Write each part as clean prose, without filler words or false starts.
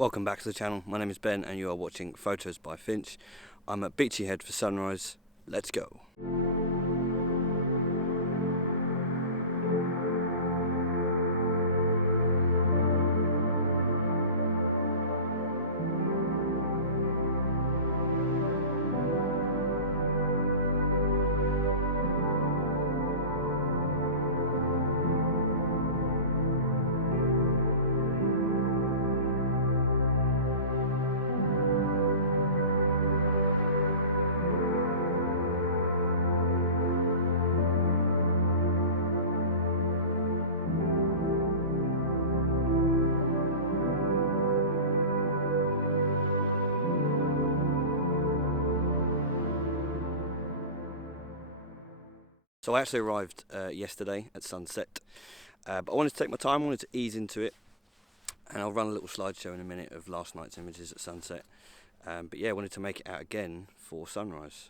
Welcome back to the channel. My name is Ben and you are watching Photos by Finch. I'm at Beachy Head for sunrise. Let's go. So I actually arrived yesterday at sunset, but I wanted to take my time, I wanted to ease into it, and I'll run a little slideshow in a minute of last night's images at sunset. But yeah, I wanted to make it out again for sunrise.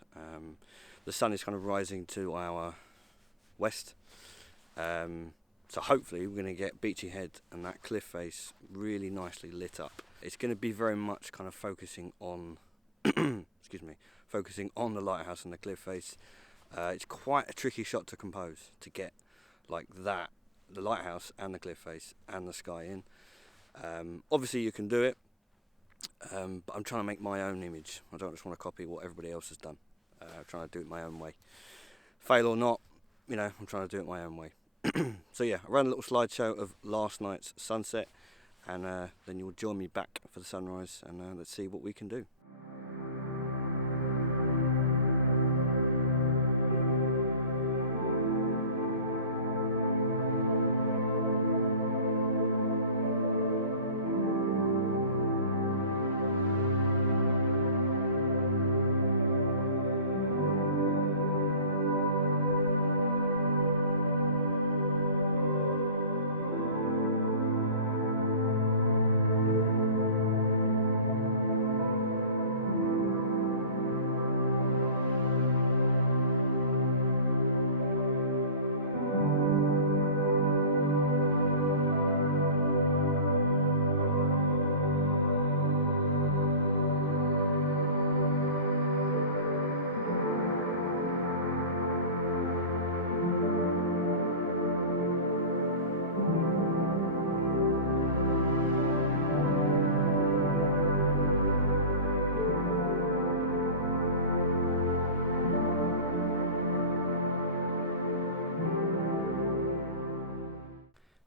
The sun is kind of rising to our west, so hopefully we're going to get Beachy Head and that cliff face really nicely lit up. It's going to be very much kind of focusing on, excuse me, focusing on the lighthouse and the cliff face. It's quite a tricky shot to compose, to get like that, the lighthouse and the cliff face and the sky in. Obviously you can do it, but I'm trying to make my own image. I don't just want to copy what everybody else has done. I'm trying to do it my own way. Fail or not, you know, I'm trying to do it my own way. So yeah, I ran a little slideshow of last night's sunset, and then you'll join me back for the sunrise, and let's see what we can do.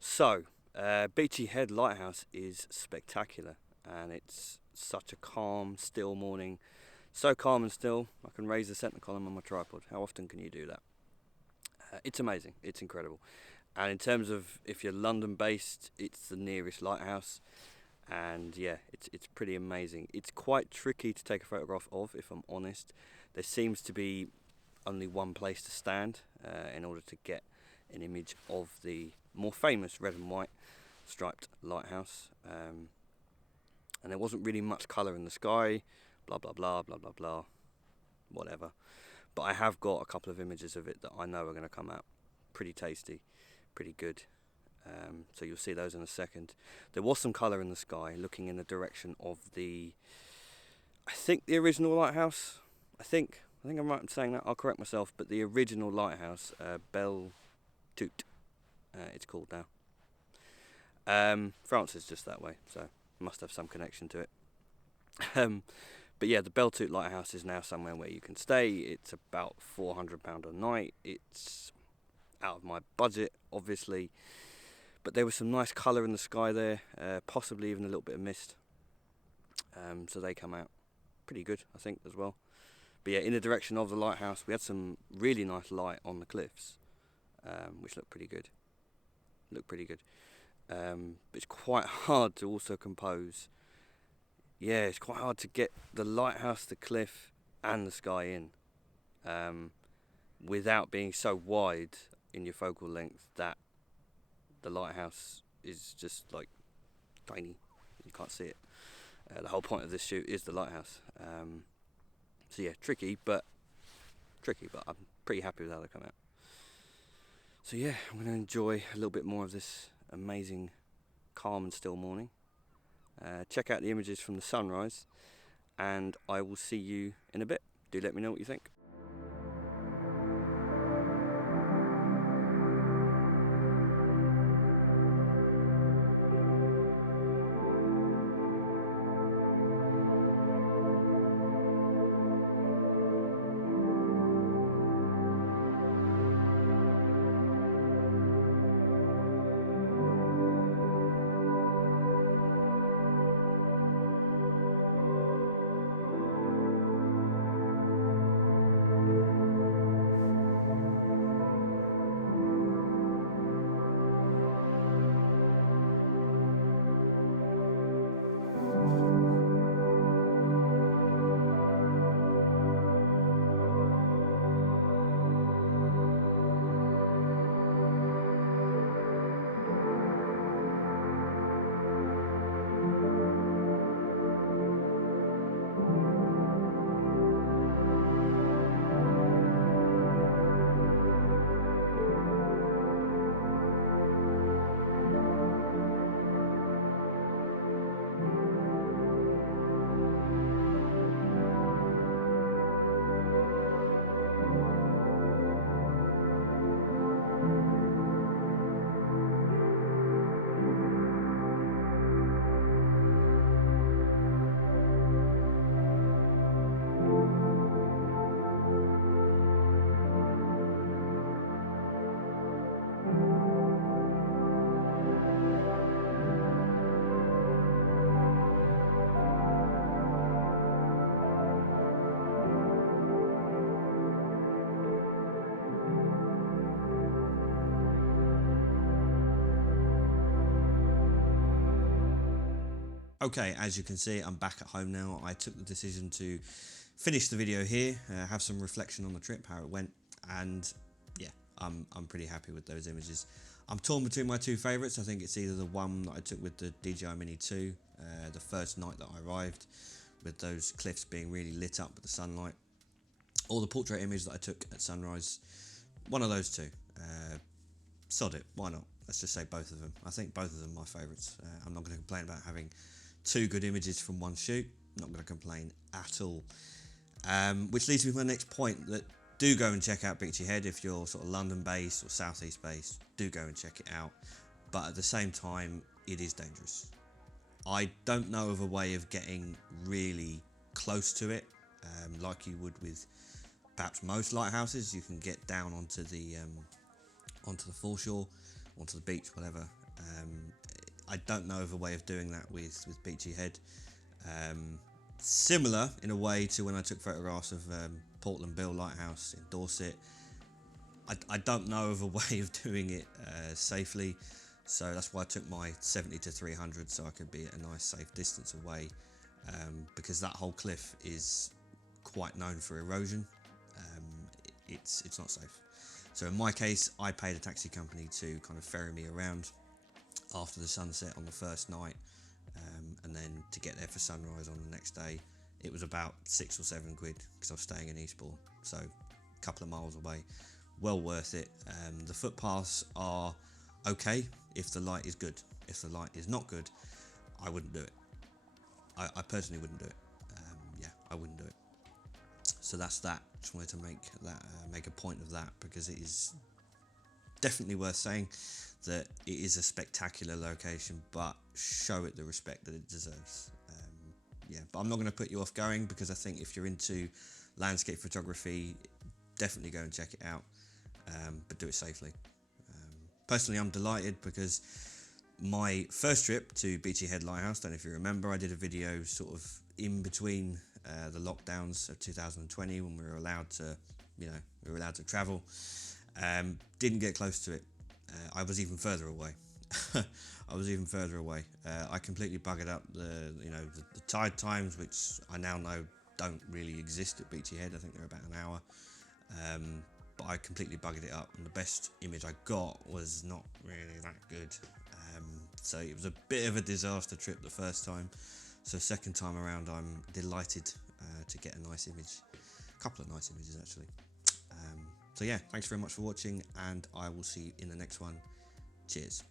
So, Beachy Head Lighthouse is spectacular, and it's such a calm, still morning. So calm and still, I can raise the centre column on my tripod. How often can you do that? It's amazing, it's incredible. And in terms of if you're London based, it's the nearest lighthouse, and yeah, it's pretty amazing. It's quite tricky to take a photograph of, if I'm honest. There seems to be only one place to stand in order to get an image of the more famous red and white striped lighthouse, and there wasn't really much colour in the sky, blah blah blah blah blah blah, whatever. But I have got a couple of images of it that I know are going to come out pretty tasty, pretty good. So you'll see those in a second. There was some colour in the sky looking in the direction of the, I think the original lighthouse, I think I'm right in saying that, I'll correct myself, but the original lighthouse, Belle Tout, it's called now. France is just that way, so must have some connection to it. But yeah, the Belle Tout Lighthouse is now somewhere where you can stay. It's about £400 a night. It's out of my budget, obviously, but there was some nice colour in the sky there, possibly even a little bit of mist. So they come out pretty good, I think, as well. But yeah, in the direction of the lighthouse, we had some really nice light on the cliffs, which looked pretty good. But it's quite hard to also compose. Yeah, it's quite hard to get the lighthouse, the cliff, and the sky in, without being so wide in your focal length that the lighthouse is just like tiny. You can't see it. The whole point of this shoot is the lighthouse. So yeah, tricky, but I'm pretty happy with how they come out. So yeah, I'm going to enjoy a little bit more of this amazing, calm and still morning. check out the images from the sunrise, and I will see you in a bit. Do let me know what you think. Okay, as you can see, I'm back at home now. I took the decision to finish the video here, have some reflection on the trip, how it went, and yeah, I'm pretty happy with those images. I'm torn between my two favourites. I think it's either the one that I took with the DJI Mini 2, the first night that I arrived, with those cliffs being really lit up with the sunlight, or the portrait image that I took at sunrise. One of those two. Sod it, why not? Let's just say both of them. I think both of them are my favourites. I'm not going to complain about having two good images from one shoot. Not going to complain at all. Which leads me to my next point, that do go and check out Beachy Head if you're sort of London based or southeast based. Do go and check it out. But at the same time, it is dangerous. I don't know of a way of getting really close to it, like you would with perhaps most lighthouses. You can get down onto the foreshore, onto the beach, whatever. I don't know of a way of doing that with Beachy Head. Similar in a way to when I took photographs of Portland Bill Lighthouse in Dorset. I don't know of a way of doing it safely, so that's why I took my 70 to 300, so I could be at a nice safe distance away, because that whole cliff is quite known for erosion. It's not safe. So in my case, I paid a taxi company to kind of ferry me around after the sunset on the first night, and then to get there for sunrise on the next day. It was about £6 or £7 because I was staying in Eastbourne, so a couple of miles away. Well worth it. The footpaths are okay if the light is good. If the light is not good, I wouldn't do it. I personally wouldn't do it. Yeah, I wouldn't do it. So that's that. Just wanted to make a point of that, because it is definitely worth saying that it is a spectacular location, but show it the respect that it deserves. Yeah, but I'm not going to put you off going, because I think if you're into landscape photography, definitely go and check it out, but do it safely. Personally, I'm delighted because my first trip to Beachy Head Lighthouse, don't know if you remember, I did a video sort of in between the lockdowns of 2020 when we were allowed to travel. Didn't get close to it. I was even further away. I completely buggered up the tide times, which I now know don't really exist at Beachy Head. I think they're about an hour. But I completely buggered it up, and the best image I got was not really that good. So it was a bit of a disaster trip the first time. So second time around, I'm delighted to get a nice image. A couple of nice images, actually. So yeah, thanks very much for watching, and I will see you in the next one. Cheers.